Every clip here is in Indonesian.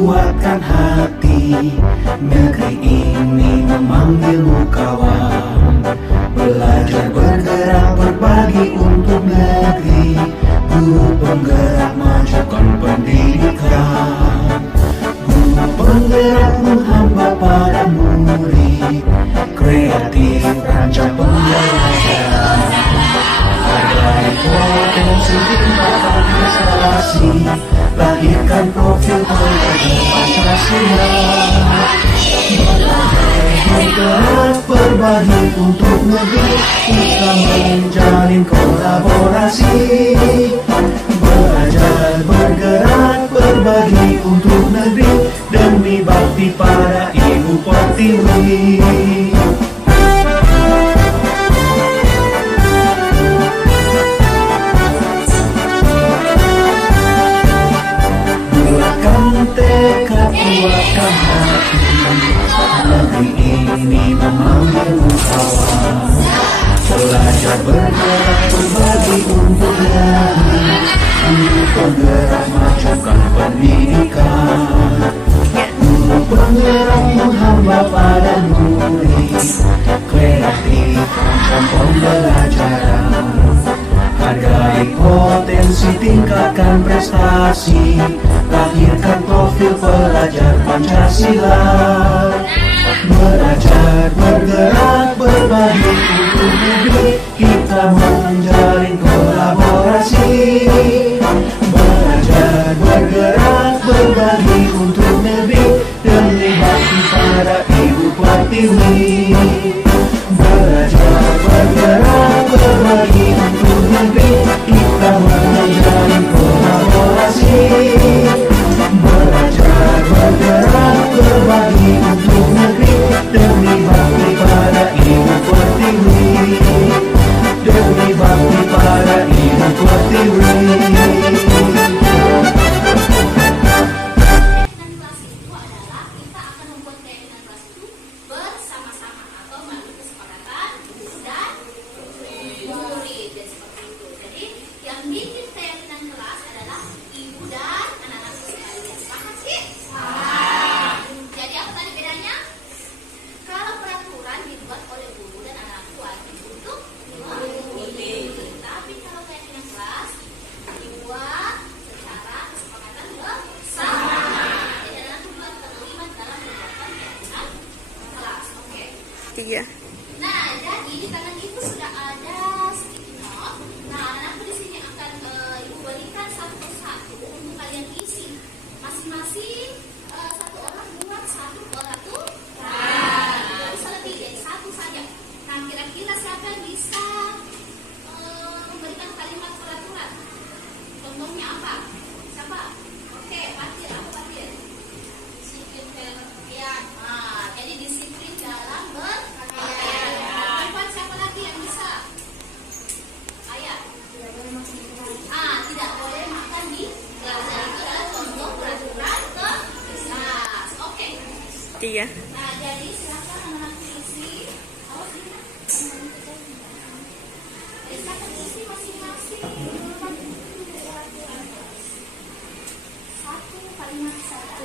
Kuatkan hati, negeri ini memanggilmu kawan. Belajar bergerak berbagi untuk negeri, guru penggerak majukan pendidikan. Guru penggerak menghamba pada murid, kreatif rancang pembelajaran. Hargai potensi tingkatkan prestasi, lahirkan profil pelajar Pancasila. Bergerak berbagi untuk negeri, kita menjalin kolaborasi. Belajar bergerak berbagi untuk negeri, demi bakti pada Ibu Pertiwi. Tekad kuatkan hati, negeri ini memanggilmu kawan. Belajar bergerak berbagi untuk negeri, guru penggerak majukan pendidikan. Guru penggerak menghamba pada murid, kreatif rancang pembelajaran. Hargai potensi, tingkatkan prestasi, lahirkan profil pelajar Pancasila. Belajar bergerak berbagi untuk negeri, kita menjalin kolaborasi. Belajar bergerak berbagi untuk negeri, demi bakti pada Ibu Pertiwi. Belajar bergerak berbagi untuk negeri, kita menjalin kolaborasi. Belajar bergerak berbagi untuk negeri, demi bakti pada Ibu Pertiwi. Demi bakti pada Ibu Pertiwi. Iya. Nah, jadi di tangan ibu sudah ada sticky note. Nah, anak-anakku di sini akan ibu berikan satu persatu untuk kalian isi. Masing-masing satu orang buat satu peraturan. Tidak usah lebih dari satu saja. Nah, kira-kira siapa yang bisa memberikan kalimat peraturan? Contohnya apa? Siapa? Oke, Fatir. Apa Fatir? Disiplin berpakaian. Nah, jadi disiplin dalam berpakaian. Siapa lagi yang bisa? Ayah. Tidak boleh makan di kelas. Tidak boleh makan di kelas. Itu adalah contoh peraturan kelas. Oke. Iya. Nah, jadi silakan anak-anak isi. Silakan isi masing-masing. Satu kalimat saja.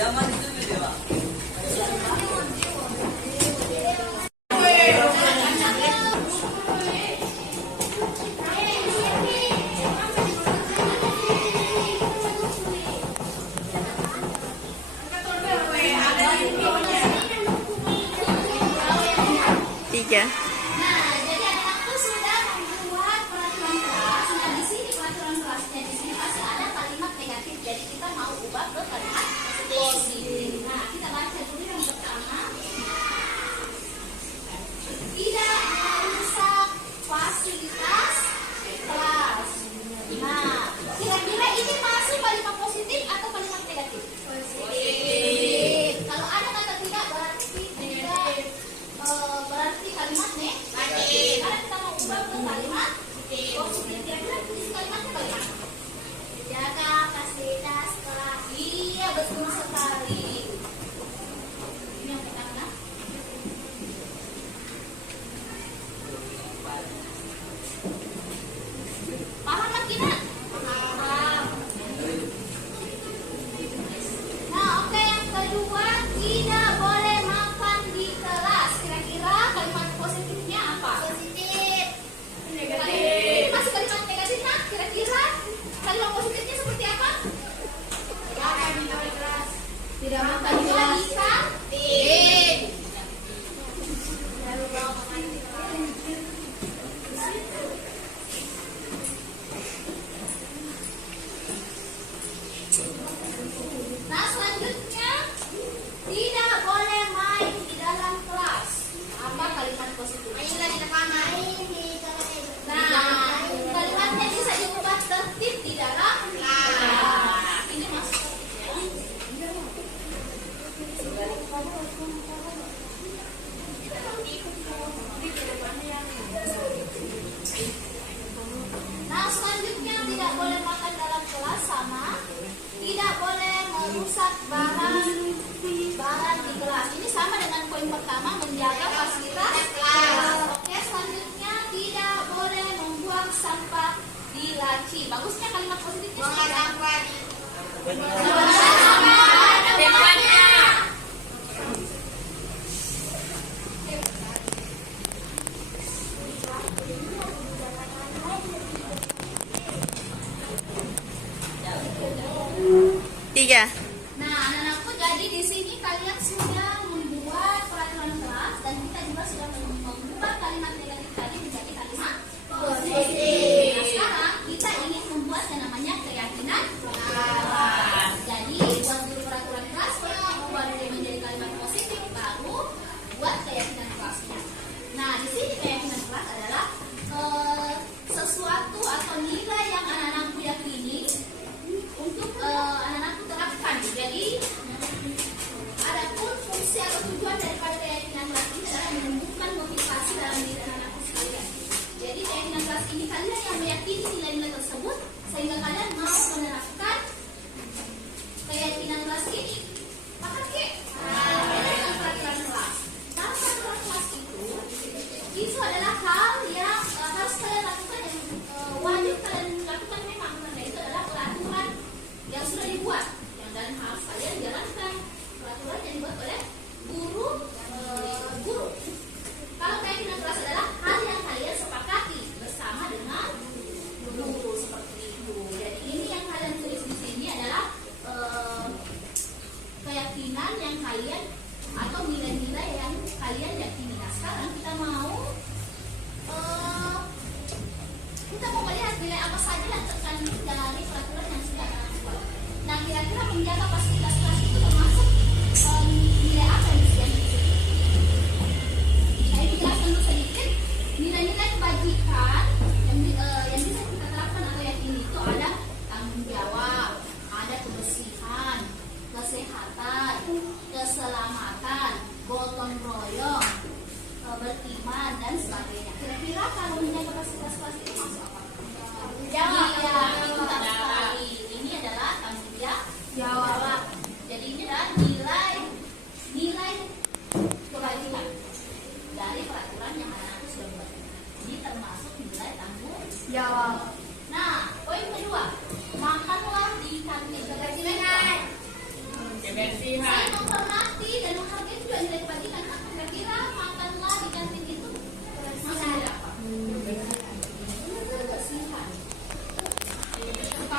Tiga. Nah, jadi anak-anakku sudah membuat peraturan kelas. Nah, di sini peraturan kelasnya di sini pasti ada kalimat negatif. Jadi kita mau ubah ke kalimat positif. Nah, kita baca dulu yang pertama. Tidak merusak fasilitas kelas. Nah, kira-kira ini masuk kalimat positif atau kalimat negatif? Positif. Kalau ada kata tidak berarti tidak. Berarti kalimat negatif. Karena kita mau ubah ke kalimat positif. Kira-kira isi kalimatnya bagaimana? Jaga fasilitas kelas. Iya, betul sekali. Ini yang pertama. Paham kan kita? Paham. Nah, oke, yang kedua, tidak boleh makan di kelas. Kira-kira kalimat positifnya apa? Positif. Negatif. Masih kalimat negatif, nah? Kira-kira kalimat positifnya seperti apa? Makan di kelas. Tidak makan di kelas. Tidak. Nah, selanjutnya tidak boleh main di dalam kelas. Apa kalimat positif? Main di depan. Nah, kalimatnya bisa diubah tertib di dalam kelas. Ini masuk. Nah, selanjutnya tidak boleh makan dalam kelas sama. Tidak boleh merusak barang di kelas. Ini sama dengan poin pertama, menjaga fasilitas kelas. Oke, selanjutnya tidak boleh membuang sampah di laci. Bagusnya kalimat positifnya seperti apa? Tempatnya. Tiga. Nah, anak-anakku, jadi di sini kalian sudah membuat peraturan kelas dan kita juga sudah membuat kalimat negatif tadi menjadi kalimat positif. Nah, sekarang kita ingin membuat yang namanya keyakinan kelas. Jadi buat dulu peraturan kelasnya, buat dia menjadi kalimat positif, baru buat keyakinan kelasnya. Nah, di sini keyakinan kelas adalah sesuatu atau nilai yang anak-anakku yakini untuk anak-anakku terapkan di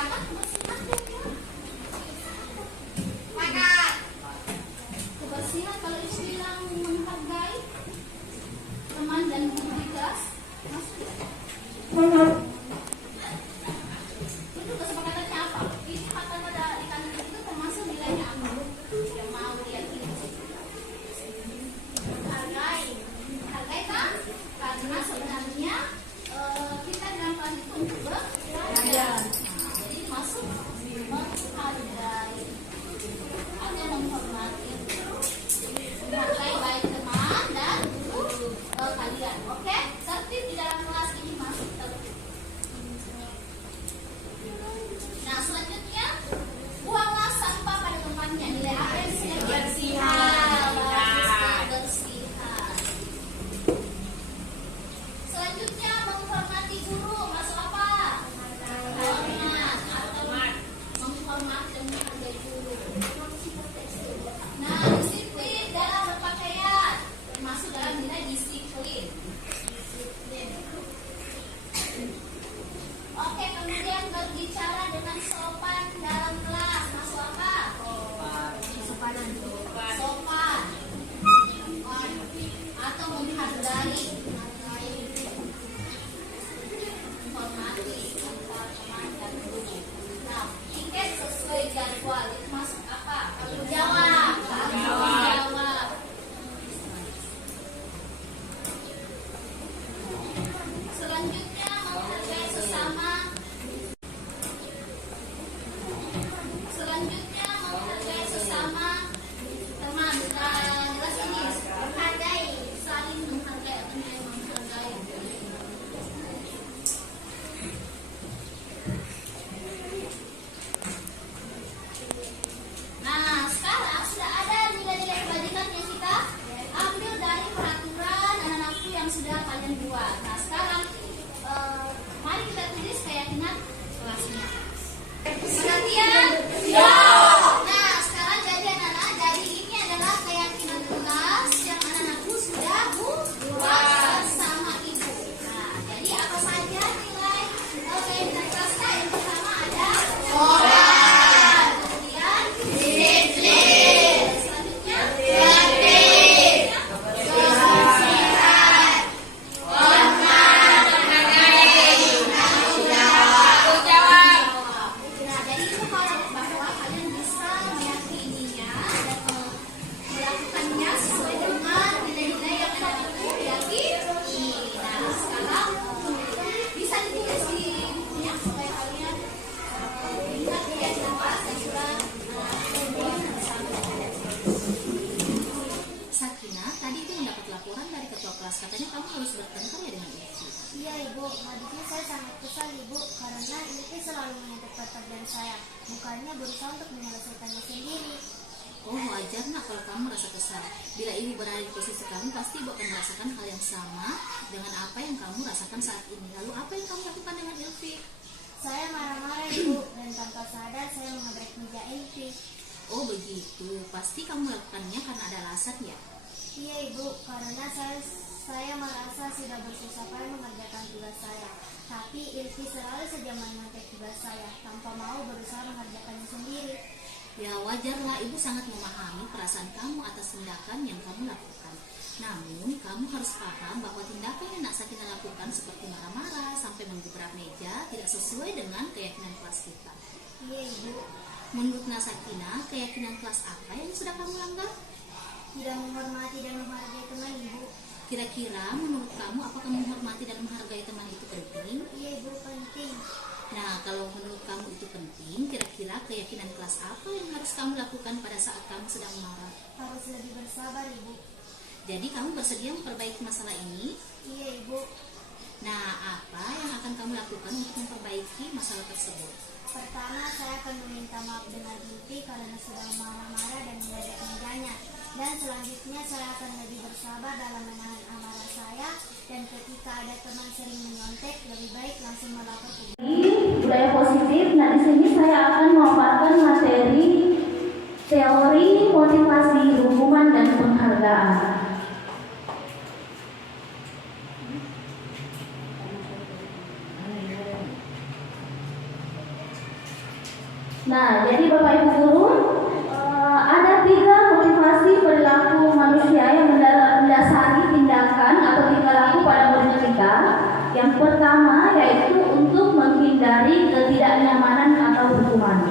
Jaga kebersihan ya. Makan. Kebersihan kalau istilah menghargai teman dan komunitas masuk ya? Itu kesepakatannya apa? Ini kata pada ikan itu termasuk nilainya apa? Yang mau lihat ini. Hargai kan? Karena sebenarnya kita dalam kelas itu untuk belajar. Jadi masuk menghargai atau menghormati. Menghargai baik teman dan guru kalian. Oke? Tertib di dalam kelas ini masuk tertib. Nah, selanjutnya buanglah sampah pada tempatnya. Nilai apa yang disini? Kebersihan. Kebersihan. Selanjutnya menghormati guru. Masuk apa? Hormat atau menghormati dan menghargai guru. Nah, disiplin dalam berpakaian termasuk dalam nilai disiplin. Oke, kemudian berbicara dengan sopan dalam kelas. Masuk apa? Sopanan. Sopan. Atau menghargai. Menghormati antar teman dan guru. Nah, tiket sesuai jadwal itu masuk apa? Tanggung jawab. Tanggung jawab. Selanjutnya menghargai sesama. Selanjutnya menghargai sesama teman. Jelas ini menghargai, saling menghargai atau menghargai. Nah, sekarang sudah ada nilai-nilai kebajikan yang kita ambil dari peraturan anak-anakku yang sudah kalian buat. Nah, sekarang mari kita tulis keyakinan kelasnya. Perhatian? Ya. Nah, sekarang jadi anak-anak, jadi ini adalah keyakinan kelas yang anak-anakku sudah buat bersama ibu. Nah, jadi apa saja nilai keyakinan kelasnya? Yang pertama ada moral, kemudian disiplin, selanjutnya tertib, kebersihan, hormat, tanggung jawab. Nah, jadi itu kalau bahwa kalian bisa meyakininya dan melakukannya sesuai dengan nilai-nilai yang anak-anakku yakini. Nah, sekarang bisa ditulis di bukunya supaya kalian ingat keyakinan kelas dan sudah Sakina, tadi itu mendapat laporan dari ketua kelas. Katanya kamu harus bertengkar ya dengan Ilfi. Iya ibu, tadinya saya sangat kesal ibu karena Ilfi selalu menyetepkan pekerjaan saya, bukannya berusaha untuk menyelesaikannya sendiri. Oh, wajar nak kalau kamu merasa kesal. Bila ibu berada di posisi kamu, pasti ibu akan merasakan hal yang sama dengan apa yang kamu rasakan saat ini. Lalu apa yang kamu lakukan dengan Ilfi? Saya marah-marah ibu dan tanpa sadar saya menabrak meja Ilfi. Oh begitu, pasti kamu melakukannya karena ada alasan ya? Iya ibu, karena saya merasa sudah bersusah payah mengerjakan tugas saya, tapi Ilfi selalu saja mengontek tugas saya tanpa mau berusaha mengerjakannya sendiri. Ya wajarlah, ibu sangat memahami perasaan kamu atas tindakan yang kamu lakukan. Namun, kamu harus paham bahwa tindakan yang Nak Sakina lakukan seperti marah-marah sampai menggebrak meja tidak sesuai dengan keyakinan kelas kita. Iya ibu. Menurut Nak Sakina, keyakinan kelas apa yang sudah kamu langgar? Tidak menghormati dan menghargai teman ibu. Kira-kira menurut kamu apakah menghormati dan menghargai teman itu penting? Iya ibu, penting. Nah, kalau menurut kamu itu penting, kira-kira keyakinan kelas apa yang harus kamu lakukan pada saat kamu sedang marah? Harus lebih bersabar ibu. Jadi kamu bersedia memperbaiki masalah ini? Iya ibu. Nah, apa yang akan kamu lakukan untuk memperbaiki masalah tersebut? Pertama, saya akan meminta maaf dengan Ilfi karena sudah marah-marah dan mendadak mejanya. Dan selanjutnya saya akan lebih bersabar dalam menahan amarah saya. Dan ketika ada teman sering menyontek, lebih baik langsung melapor ke budaya positif. Nah, di sini saya akan memaparkan materi teori motivasi, hukuman dan penghargaan. Nah, jadi Bapak Ibu guru, ada 3 motivasi perilaku manusia yang mendasari tindakan atau tingkah laku pada murid kita. Yang pertama yaitu untuk menghindari ketidaknyamanan atau hukuman.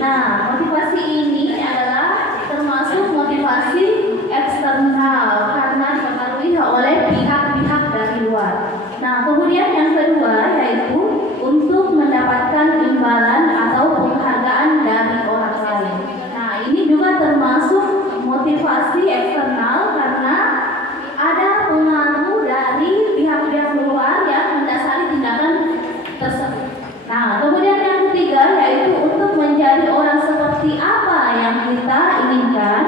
Nah, motivasi ini adalah termasuk motivasi eksternal karena dipengaruhi oleh pihak-pihak dari luar. Nah, kemudian yang kedua yaitu untuk mendapatkan imbalan atau penghargaan dari orang lain. Nah, ini juga termasuk motivasi eksternal karena ada pengaruh dari pihak-pihak luar yang mendasari tindakan tersebut. Nah, kemudian yang ketiga yaitu untuk menjadi orang seperti apa yang kita inginkan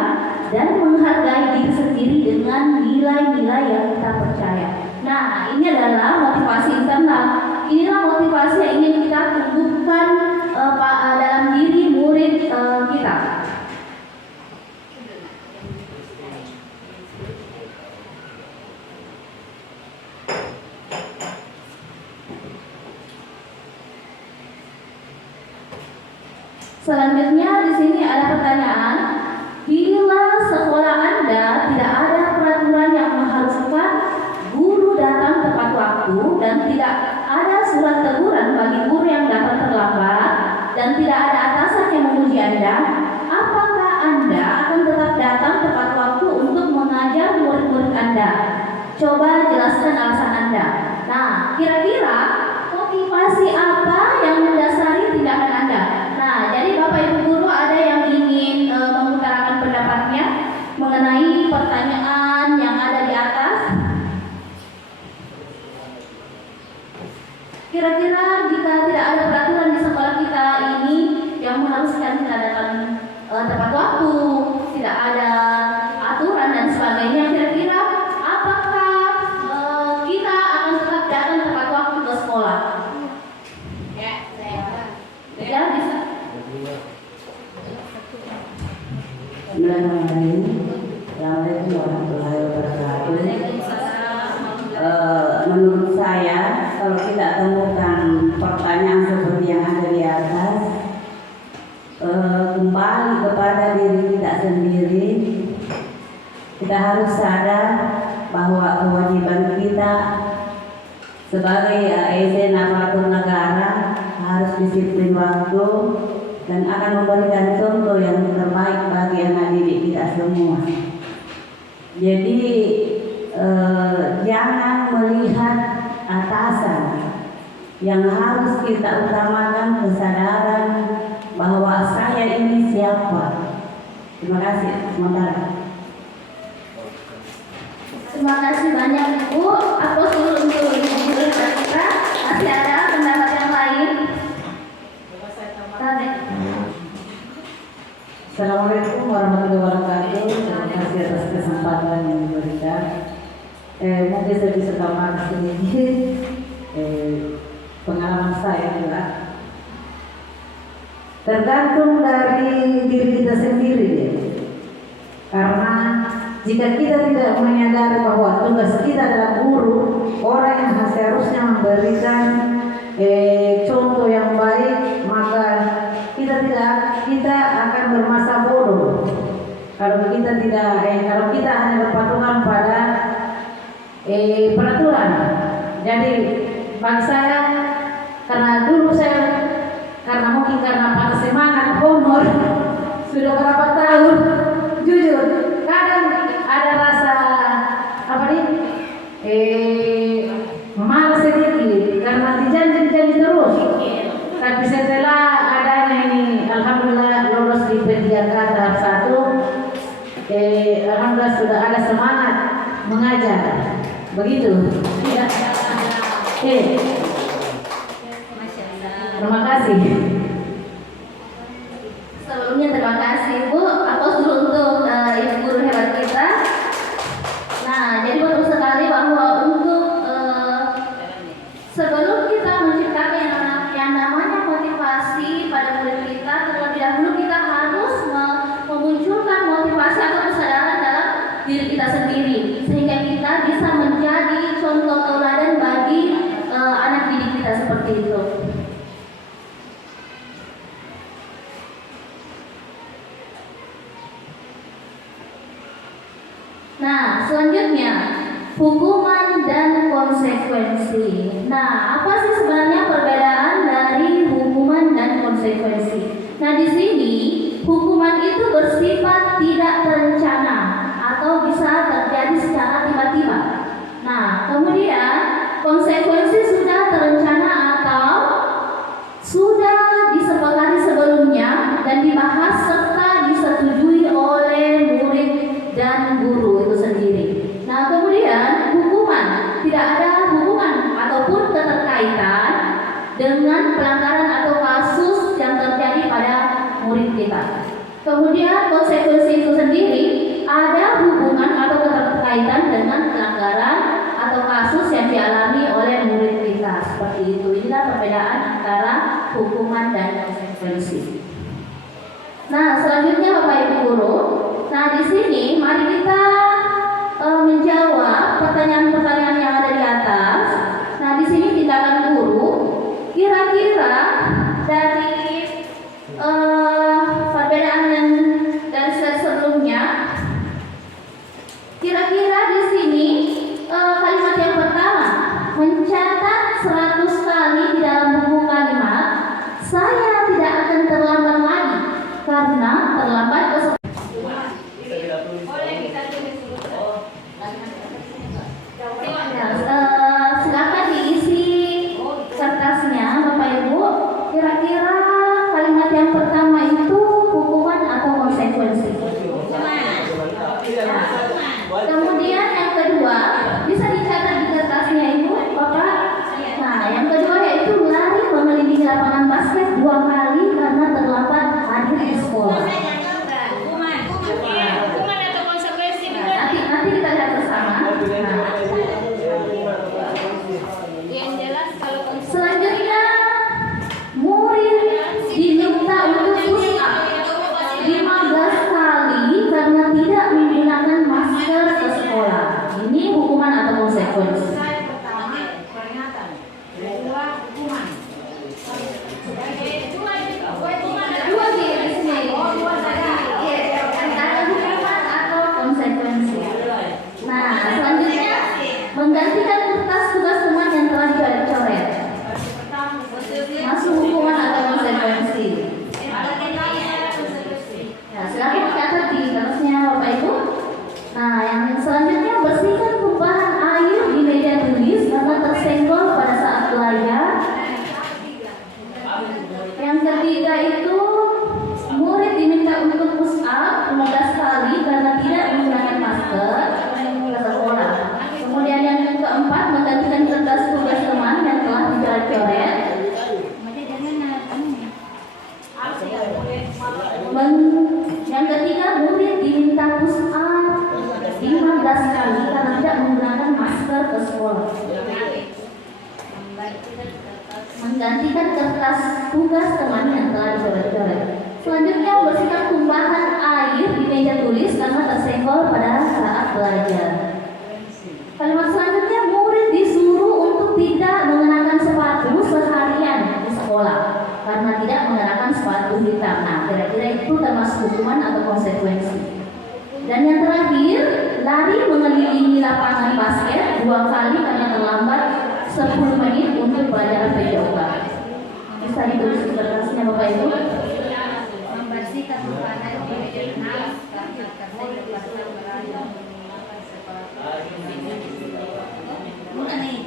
dan menghargai diri sendiri dengan nilai-nilai yang kita percaya. Nah, ini adalah motivasi internal. Inilah motivasi yang ingin kita tumbuhkan dalam diri murid kita. Selanjutnya di sini ada pertanyaan. Bila sekolah Anda tidak ada peraturan yang mengharuskan guru datang tepat waktu dan tidak ada surat teguran bagi guru yang datang terlambat dan tidak ada atasan yang memuji Anda, apakah Anda akan tetap datang tepat waktu untuk mengajar murid-murid Anda? Coba jelaskan alasan Anda. Nah, kira-kira motivasi apa yang mendasari tindakan Anda? Nah, jadi Bapak Ibu guru ada yang ingin mengutarakan pendapatnya mengenai pertanyaan yang ada di atas? Kira-kira jika tidak ada peraturan di sekolah kita ini yang mengharuskan kita datang tepat waktu, tidak ada aturan dan sebagainya, kira-kira apakah kita akan tetap datang tepat waktu ke sekolah? Ya, bisa. Assalamualaikum warahmatullahi wabarakatuh. Menurut saya, kalau kita temukan pertanyaan seperti yang ada di atas, kembali kepada diri kita sendiri, kita harus sadar bahwa kewajiban kita sebagai ASN aparatur negara harus disiplin waktu dan akan memberikan contoh yang terbaik bagi anak didik kita semua. Jadi jangan melihat atasan, yang harus kita utamakan kesadaran bahwa saya ini siapa. Terima kasih. Sementara. Terima kasih banyak Ibu. Aku suruh untuk Ibu guru kita. Masih ada pendapat yang lain? Assalamualaikum warahmatullahi wabarakatuh. Terima kasih atas kesempatan yang diberikan. Mungkin saya bisa tambahkan sedikit pengalaman saya juga. Tergantung dari diri kita sendiri ya. Karena jika kita tidak menyadari bahwa tugas kita adalah guru, orang yang seharusnya memberikan contoh yang baik, maka kita akan bermasa bodoh kalau kita hanya berpatungan pada peraturan. Jadi bagi saya, karena mungkin karena semangat umur sudah berapa tahun, jujur kadang ada rasa malas sedikit karena dijanji terus. Tapi setelah adanya ini, alhamdulillah lolos di P3K tahap 1, alhamdulillah sudah ada semangat mengajar. Begitu. Ya. Terima kasih. Sebelumnya terima kasih Bu. Aku suruh untuk Ibu guru hebat kita. Nah, jadi betul sekali bahwa untuk sebelum kita menciptakan yang namanya motivasi pada murid kita, terlebih dahulu kita harus memunculkan motivasi atau kesadaran dalam diri kita sendiri, sehingga kita bisa menjadi contoh tauladan bagi anak didik kita seperti itu. Nah, selanjutnya hukuman dan konsekuensi. Nah, apa sih sebenarnya perbedaan dari hukuman dan konsekuensi? Nah, di sini hukuman itu bersifat tidak terencana atau bisa terjadi secara tiba-tiba. Nah, kemudian konsekuensi sudah terencana atau sudah disepakati sebelumnya dan dibahas serta disetujui oleh murid dan guru itu sendiri. Nah, kemudian hukuman, tidak ada hukuman ataupun keterkaitan dengan pelanggaran atau kasus yang terjadi pada murid kita. Kemudian konsekuensi itu sendiri ada hubungan atau keterkaitan dengan pelanggaran atau kasus yang dialami oleh murid kita. Seperti itu. Inilah perbedaan antara hukuman dan konsekuensi. Nah, selanjutnya Bapak Ibu guru. Nah, di sini mari kita menjawab pertanyaan-pertanyaan yang ada di atas. Nah, di sini tindakan guru kira-kira dari perbedaan yang dari slide sebelumnya. Kira-kira di sini kalimat yang pertama mencatat 100 kali di dalam buku kalimat saya tidak akan terlambat lagi karena terlambat ke silakan diisi kertasnya Bapak Ibu. Kira-kira kalimat yang pertama itu hukuman atau konsekuensi. Kemudian yang kedua bisa dicatat di kertasnya Ibu Bapak. Nah, yang kedua yaitu lari mengelilingi lapangan basket 2 kali karena terlambat hadir di sekolah. Hukuman atau konsekuensi? Nanti kita lihat bersama. Yang jelas kalau Selanjutnya murid diminta untuk push up 15 kali karena tidak menggunakan masker ke sekolah. Ini hukuman atau konsekuensi? Pertama, peringatan. Kedua, hukuman. Dua sih di sini. Iya, antara hukuman atau konsekuensi. Nah, selanjutnya menggantikan kertas tugas teman yang telah dicoret-coret. Masuk hukuman atau konsekuensi? Ya, silakan dicatat di kertasnya Bapak Ibu. Nah, yang selanjutnya bersihkan tumpahan air di meja tulis karena tersenggol pada saat belajar. Yang ketiga itu murid diminta untuk push up 15 kali karena tidak menggunakan masker ke sekolah. Kemudian yang keempat menggantikan kertas tugas teman yang telah dicoret-coret. Yang ketiga murid diminta push up 15 kali karena tidak menggunakan masker ke sekolah. Menggantikan kertas tugas teman yang telah dicoret-coret. Selanjutnya bersihkan tumpahan air di meja tulis karena tersenggol pada saat belajar. Kalimat selanjutnya murid disuruh untuk tidak mengenakan sepatu seharian di sekolah karena tidak mengenakan sepatu hitam. Nah, kira-kira itu termasuk hukuman atau konsekuensi. Dan yang terakhir, lari mengelilingi lapangan basket 2 kali karena terlambat 10 menit untuk pelajaran PJOK. Bisa ditulis di kertasnya Bapak Ibu. Membersihkan makanan di meja tulis karena tersenggol pada Bukan nih.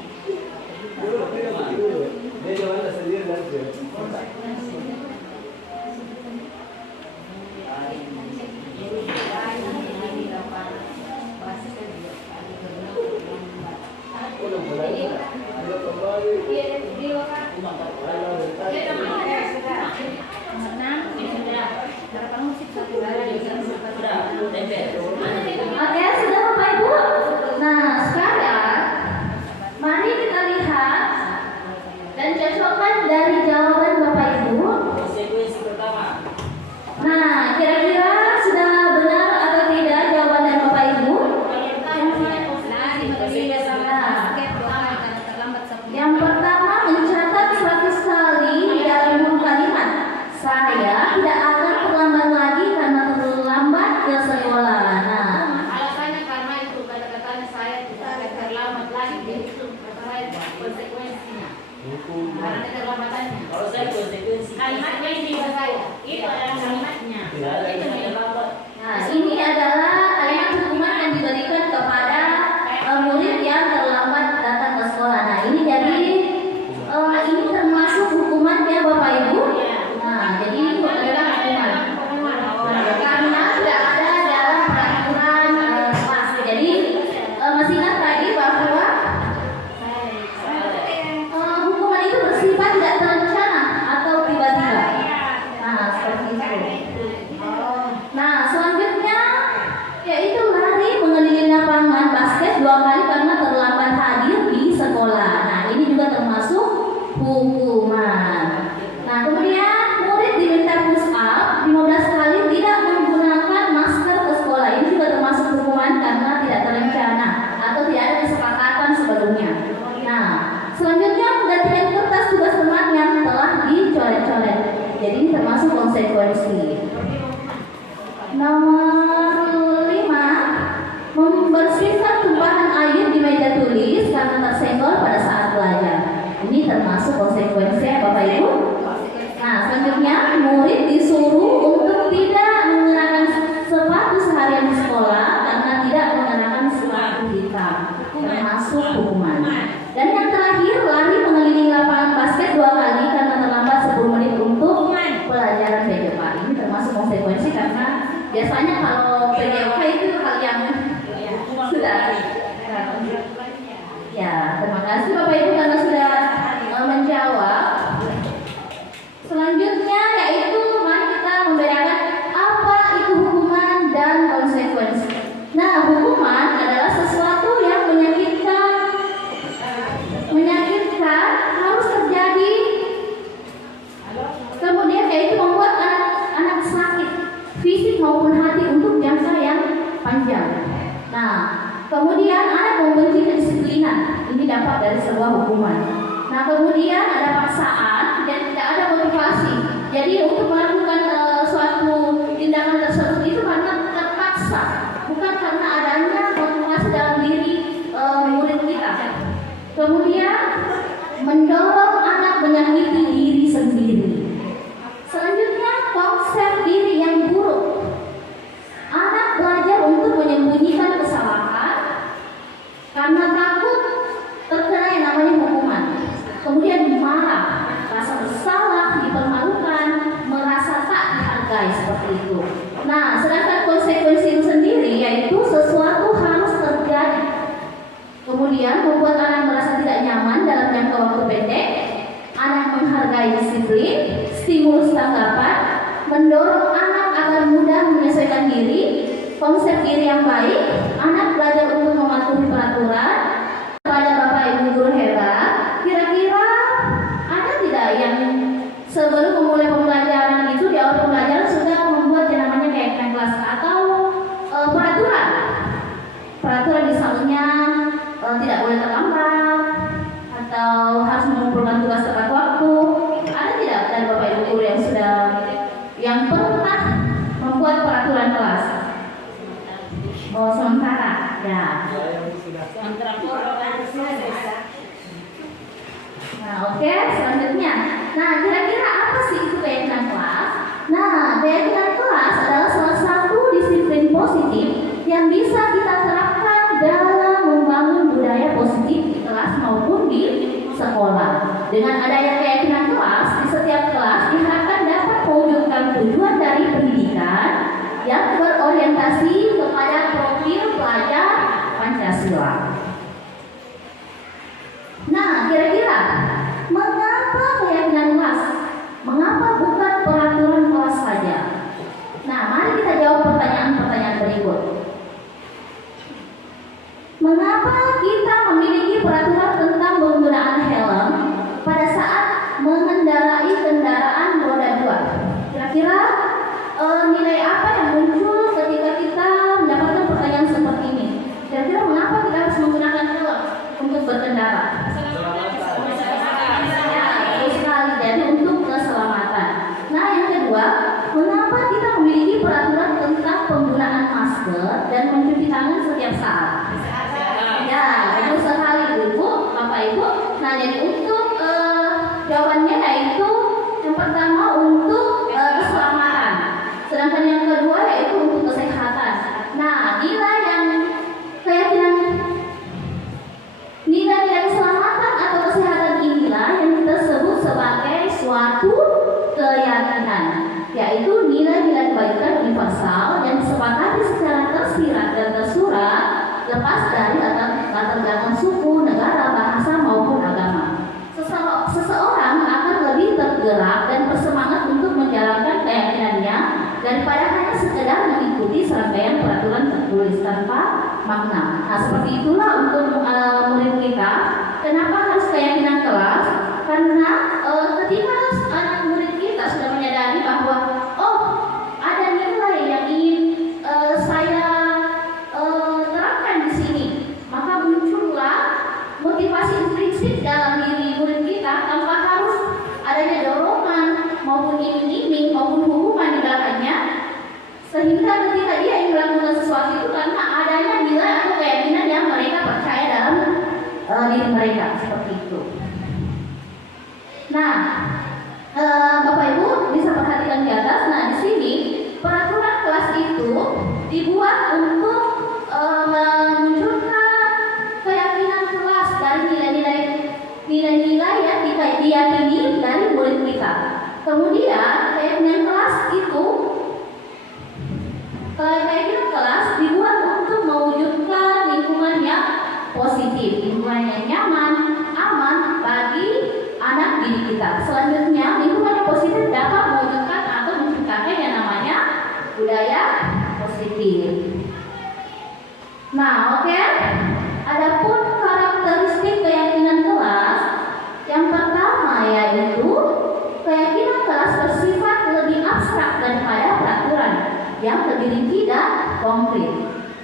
Oke, sudah Bapak Ibu. Nah, sekarang mari kita lihat dan cocokkan dari jawaban Bapak Ibu. Nah, kira-kira sudah benar atau tidak jawaban dari Bapak Ibu? Yang pertama mencatat 100 kali di dalam buku kalimat. Saya tidak akan terlambat lagi karena terlambat ke sekolah. Nah, alasannya karena itu konsekuensi. Nomor 5, membersihkan tumpahan air di meja tulis karena tersenggol pada saat belajar. Ini termasuk konsekuensi ya Bapak Ibu. Nah, selanjutnya murid disuruh untuk tidak mengenakan sepatu seharian di sekolah karena tidak mengenakan sepatu hitam, termasuk hukuman. Dan yang terakhir, lari mengelilingi lapangan basket 2 kali karena terlambat 10 menit untuk pelajaran PJK. Ini termasuk konsekuensi karena biasanya kalau PJK itu hal yang sudah. Ya, terima kasih Bapak Ibu karena sudah menjawab. Selanjutnya yaitu mari kita membedakan apa itu hukuman dan konsekuensi. Nah, hukuman adalah sesuatu yang menyakitkan harus terjadi. Kemudian yaitu membuat anak sakit fisik maupun hati untuk jangka yang panjang. Nah, kemudian anak membenci kedisiplinan. Ini dampak dari sebuah hukuman. Nah, kemudian ada paksaan dan tidak ada motivasi. Jadi untuk melakukan suatu tindakan tersebut itu karena terpaksa, bukan karena adanya motivasi dalam diri murid kita. Kemudian mendorong anak menyakiti diri sendiri. Selanjutnya konsep diri yang buruk. Anak belajar untuk menyembunyikan kesalahan karena takut terkena yang namanya hukuman. Kemudian marah, rasa bersalah, dipermalukan, merasa tak dihargai seperti itu. Nah, sedangkan konsekuensi itu sendiri yaitu sesuatu harus terjadi. Kemudian membuat anak merasa tidak nyaman dalam jangka waktu pendek. Anak menghargai disiplin, stimulus tanggapan, mendorong anak agar mudah menyesuaikan diri, konsep diri yang baik, anak belajar untuk mematuhi peraturan. Pada Bapak Ibu guru hebat, kira-kira ada tidak yang sebelum memulai pembelajaran itu di awal pembelajaran sudah membuat yang namanya kayak kelas atau peraturan? Peraturan misalnya tidak boleh terlambat atau harus mengumpulkan tugas tepat waktu. Ada tidak dari Bapak Ibu guru yang pernah membuat peraturan kelas? Oh, sementara ya. Nah, oke, selanjutnya. Nah, kira-kira apa sih itu keyakinan kelas? Nah, keyakinan kelas adalah salah satu disiplin positif yang bisa kita terapkan dalam membangun budaya positif di kelas maupun di sekolah. Dengan adanya keyakinan kelas, di setiap kelas diharapkan dapat mewujudkan tujuan dari pendidikan yang berorientasi kepada profil pelajar Pancasila. Nah, kira-kira mengapa keyakinan kelas? Mengapa bukan peraturan kelas saja? Nah, mari kita jawab pertanyaan-pertanyaan berikut. Mengapa kita memiliki peraturan tentang penggunaan helm pada saat mengendarai kendaraan roda 2? Kira-kira nilai apa yang muncul ketika kita mendapatkan pertanyaan seperti ini? Kira-kira mengapa kita harus menggunakan helm untuk berkendara? Ya, betul sekali. Jadi untuk keselamatan. Nah, yang kedua, mengapa kita memiliki peraturan tentang penggunaan masker dan mencuci tangan setiap saat? Ya, betul sekali Ibu, Bapak Ibu. Nah, jadi untuk jawabannya yaitu yang pertama untuk keselamatan. Sedangkan yang kedua yaitu untuk kesehatan. Nah, nilai keselamatan atau kesehatan inilah yang kita sebut sebagai suatu keyakinan, yaitu nilai-nilai kebaikan universal yang disepakati secara tersirat dan tersurat lepas dari latar belakang suku, negara, bahasa maupun agama. Seseorang akan lebih tergerak dan bersemangat untuk menjalankan keyakinannya daripada hanya sekedar mengikuti serangkaian peraturan tertulis tanpa makna. Nah, seperti itulah untuk murid kita. Kenapa harus keyakinan kelas? Karena ketika anak murid kita sudah menyadari bahwa ada nilai yang ingin saya terapkan di sini, maka muncullah motivasi intrinsik dalam diri murid kita tanpa harus adanya dorongan maupun iming-iming maupun hukum kita. Selanjutnya, lingkungan yang positif dapat mewujudkan atau menciptakan yang namanya budaya positif. Nah, oke. Adapun karakteristik keyakinan kelas, yang pertama yaitu keyakinan kelas bersifat lebih abstrak daripada peraturan yang lebih rinci dan konkret.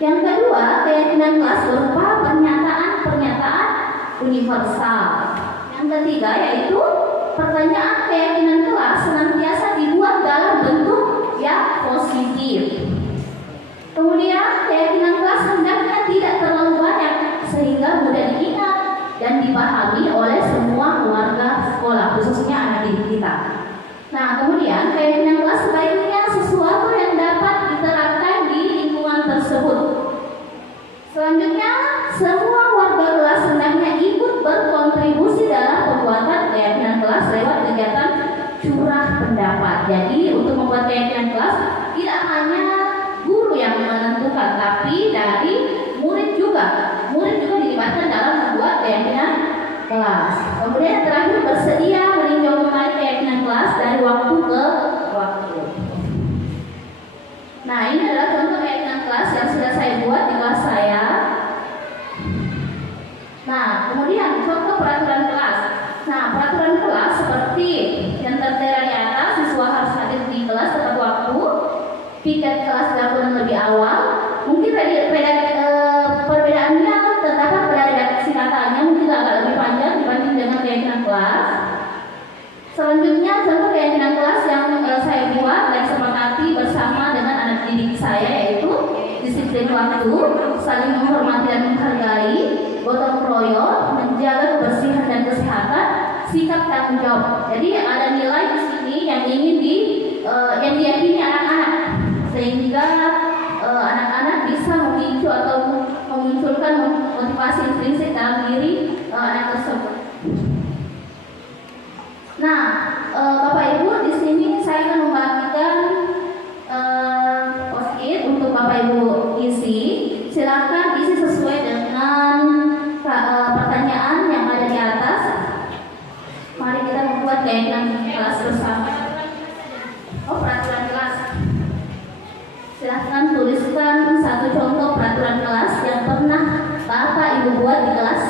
Yang kedua, keyakinan kelas berupa pernyataan-pernyataan universal. Yang ketiga yaitu pertanyaan keyakinan kelas senantiasa dibuat dalam bentuk yang positif. Kemudian keyakinan kelas hendaknya tidak terlalu banyak sehingga mudah diingat dan dipahami oleh semua keluarga sekolah, khususnya anak didik kita. Nah, kemudian keyakinan kelas sebaiknya sesuatu yang dapat diterapkan di lingkungan tersebut. Selanjutnya, semua warga kelas hendaknya ikut berkontribusi dalam pembuatan keyakinan kelas lewat kegiatan curah pendapat. Jadi, untuk membuat keyakinan kelas tidak hanya guru yang menentukan, tapi dari murid juga. Murid juga dilibatkan dalam membuat keyakinan kelas. Kemudian yang terakhir, bersedia meninjau kembali keyakinan kelas dari waktu ke waktu. Nah, ini adalah contoh keyakinan kelas yang sudah saya buat di kelas saya. Nah, kemudian contoh peraturan kelas. Nah, peraturan kelas seperti yang tertera di atas, siswa harus hadir di kelas tepat waktu, piket kelas dilakukan lebih awal. Mungkin perbedaannya terdapat pada redaksi katanya mungkin agak lebih panjang dibanding dengan keyakinan kelas. Selanjutnya contoh keyakinan kelas yang saya buat dan sepakati bersama dengan anak didik saya, yaitu disiplin waktu, saling menghormati dan menghargai, gotong royong, menjaga kebersihan dan kesehatan, sikap tanggung jawab. Jadi ada nilai di sini yang ingin yang diyakini anak-anak, sehingga anak-anak bisa memicu atau memunculkan motivasi intrinsik dalam diri anak tersebut. Nah, Bapak Ibu, di sini saya akan membagikan post-it untuk Bapak Ibu isi. Silakan isi sesuai dengan pertanyaan yang ada di atas. Mari kita membuat keyakinan kelas bersama. Oh, peraturan kelas. Silahkan tuliskan satu contoh peraturan kelas yang pernah Bapak Ibu buat di kelas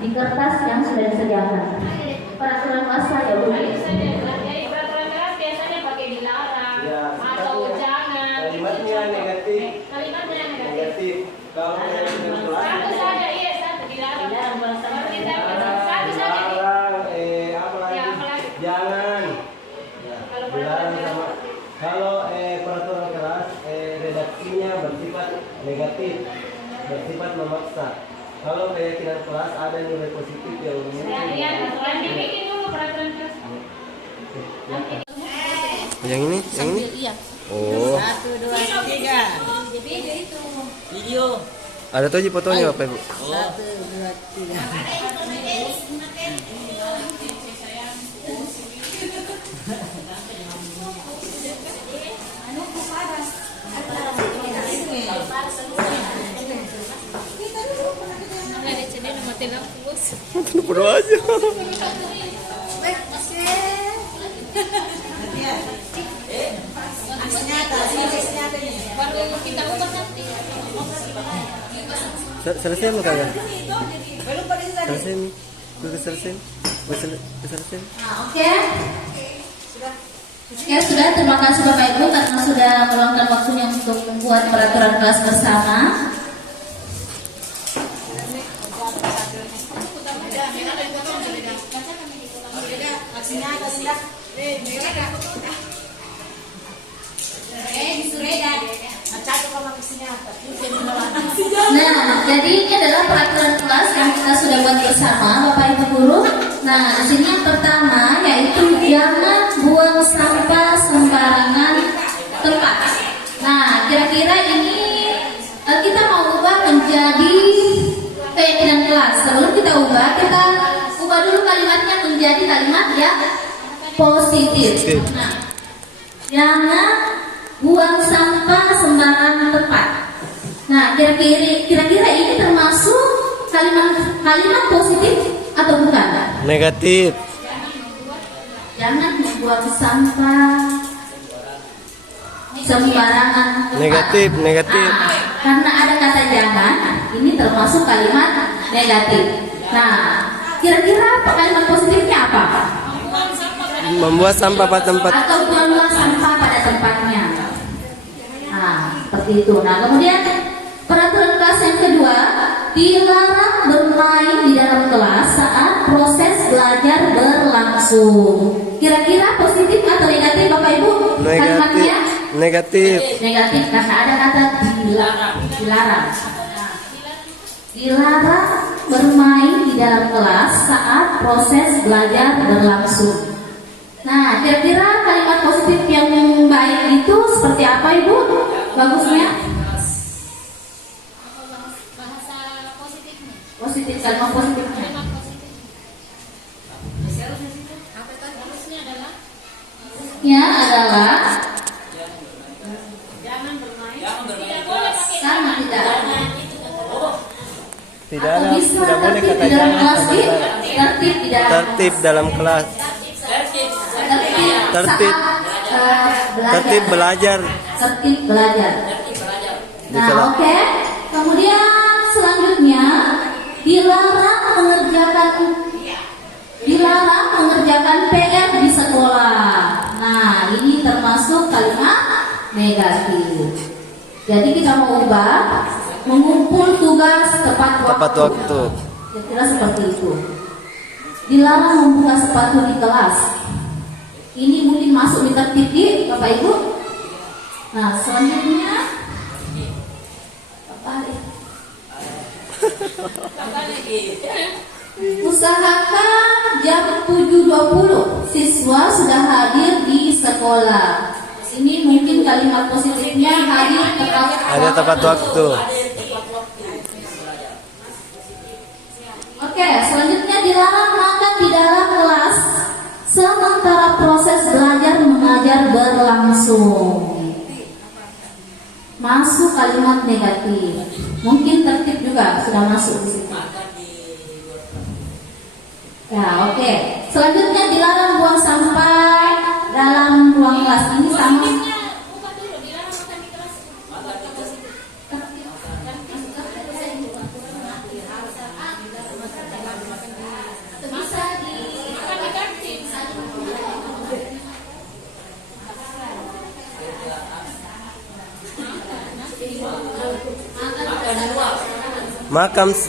di kertas yang sudah disediakan. Peraturan kelas saya, Bu. Jadi peraturan kelas biasanya pakai dilarang atau jangan. Kalimatnya negatif. Kalimatnya Negatif. Kalau keyakinan kelas satu saja, iya satu dilarang. Kalau kita satu saja. dilarang, apa lagi? Ya, apa lagi? Jangan. Kalau Dilarang peraturan sama. Kalau peraturan kelas redaksinya bersifat negatif, bersifat memaksa. Kalau keyakinan kelas ada nilai positif yang ya, yang dibikin dulu peraturan kelas. Yang ini? Yang ini? Iya. Oh. 1, 2, 3. Video itu. Video. Ada tuh aja fotonya Bapak Ibu. 1, 2, 3. Itu berdoa aja. Selesai mau kagak? Selesai nih. Udah selesai. Selesai. Nah, oke. Ya sudah, terima kasih Bapak Ibu karena sudah meluangkan waktunya untuk membuat peraturan kelas bersama. Nah, jadi ini adalah peraturan kelas yang kita sudah buat bersama, Bapak Ibu guru. Nah, di sini yang pertama yaitu jangan buang sampah sembarangan tempat. Nah, kira-kira ini kita mau ubah menjadi keyakinan kelas. Sebelum kita ubah dulu kalimatnya menjadi kalimat yang positif. Nah, jangan buang sampah sembarangan tempat. Nah, kira-kira ini termasuk kalimat positif atau bukan? Negatif. Jangan membuang sampah sembarangan. Negatif, negatif. Nah, karena ada kata jangan, ini termasuk kalimat negatif. Nah, kira-kira kalimat positifnya apa? Membuat sampah pada tempat. Atau buang sampah pada tempatnya. Nah, seperti itu. Nah, kemudian peraturan kelas yang kedua, dilarang bermain di dalam kelas saat proses belajar berlangsung. Kira-kira positif atau negatif Bapak Ibu? Negatif. Kalimatnya? Negatif. Negatif karena ada kata dilarang. Dilarang. Dilarang bermain di dalam kelas saat proses belajar berlangsung. Nah, kira-kira kalimat positif yang baik itu seperti apa Ibu? Bagusnya? Bahasa positifnya. Positif, kalimat positifnya. Kalimat positif. Apa tadi harusnya adalah Ya adalah jangan bermain. Tidak boleh pakai sama tidak. Tidak Atau ada, bisa tidak boleh tertib kata di dalam jangan kelas di sementara. tertib di dalam Tertib dalam kelas. Tertib. belajar. Tertib belajar. Tertib belajar. Di Nah, kelas. oke. Kemudian selanjutnya dilarang mengerjakan PR di sekolah. Nah, ini termasuk kalimat negatif. Jadi kita mau ubah mengumpul tugas tepat waktu. Tepat waktu. Kira-kira seperti itu. Dilarang membuka sepatu di kelas. Ini mungkin masuk di tertib di Bapak Ibu. Nah, selanjutnya usahakan jam 7.20 siswa sudah hadir di sekolah. Ini mungkin kalimat positifnya hadir tepat Ada tepat waktu. Oke, selanjutnya dilarang makan di dalam kelas sementara proses belajar mengajar berlangsung. Masuk kalimat negatif. Mungkin tertib juga sudah masuk di situ. Ya, oke. Selanjutnya dilarang buang sampah dalam ruang kelas. Ini sama. Bukan dulu, dilarang makan di kelas. Bisa di Makan di kantin.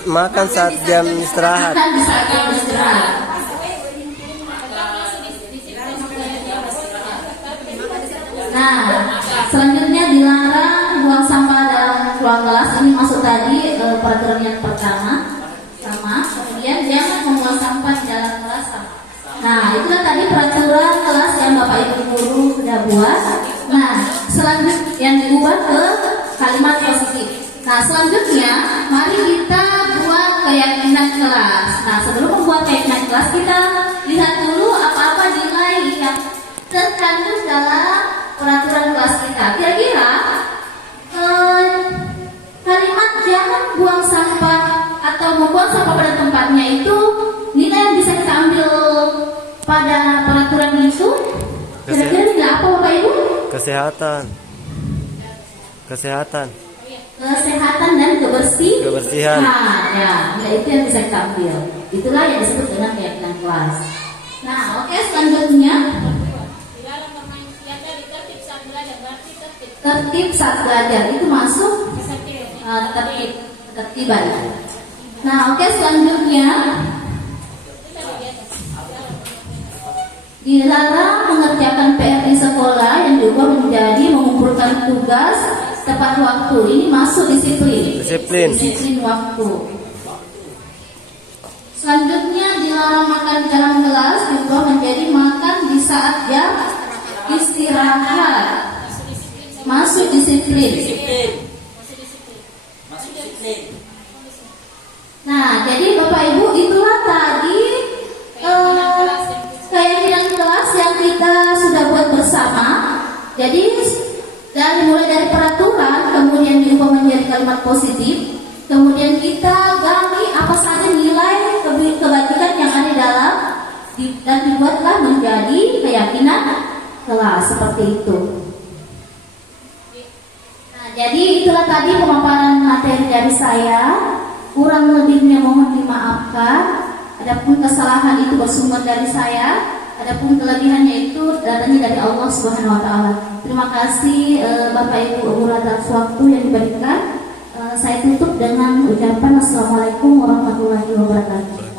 Makan saat jam istirahat. makan di saat jam istirahat. Nah, selanjutnya dilarang buang sampah dalam ruang kelas. Ini masuk tadi peraturan yang pertama sama. Kemudian jangan membuang sampah di dalam kelas sama. Nah, itulah tadi peraturan kelas yang Bapak Ibu guru sudah buat. Nah, selanjutnya yang diubah ke kalimat positif. Nah, selanjutnya mari kita buat keyakinan kelas. Nah, sebelum membuat keyakinan kelas kita lihat dulu apa-apa nilai yang terkandung dalam peraturan kelas kita. Kira-kira kalimat jangan buang sampah atau membuang sampah pada tempatnya itu nilai yang bisa kita ambil pada peraturan itu. Kira-kira nilai apa Bapak Ibu? Kesehatan. Kesehatan. Kesehatan dan Kebersihan. Nah, ya, nilai itu yang bisa kita ambil. Itulah yang disebut dengan keyakinan kelas. Nah, oke, selanjutnya Dilarang bermain yang dari tertib saat belajar berarti tertib. tertib saat belajar itu masuk Tertib. tertiban. Nah, oke, selanjutnya dilarang mengerjakan PR di sekolah yang diubah menjadi mengumpulkan tugas tepat waktu. Ini masuk disiplin. Disiplin. Waktu. Selanjutnya dilarang makan di dalam kelas diubah menjadi makan di saat jam istirahat. Masuk disiplin. Nah, jadi Bapak Ibu itulah tadi keyakinan kelas yang kita sudah buat bersama. Jadi mulai dari peraturan, kemudian diubah menjadi kalimat positif, kemudian kita gali apa saja nilai kebajikan yang ada dalam dan dibuatlah menjadi keyakinan kelas seperti itu. Nah, jadi itulah tadi pemaparan materi dari saya. Kurang lebihnya mohon dimaafkan. Adapun kesalahan itu bersumber dari saya, adapun kelebihannya itu datangnya dari Allah Subhanahu wa taala. Terima kasih Bapak Ibu guru atas waktu yang diberikan. Saya tutup dengan ucapan Assalamualaikum warahmatullahi wabarakatuh.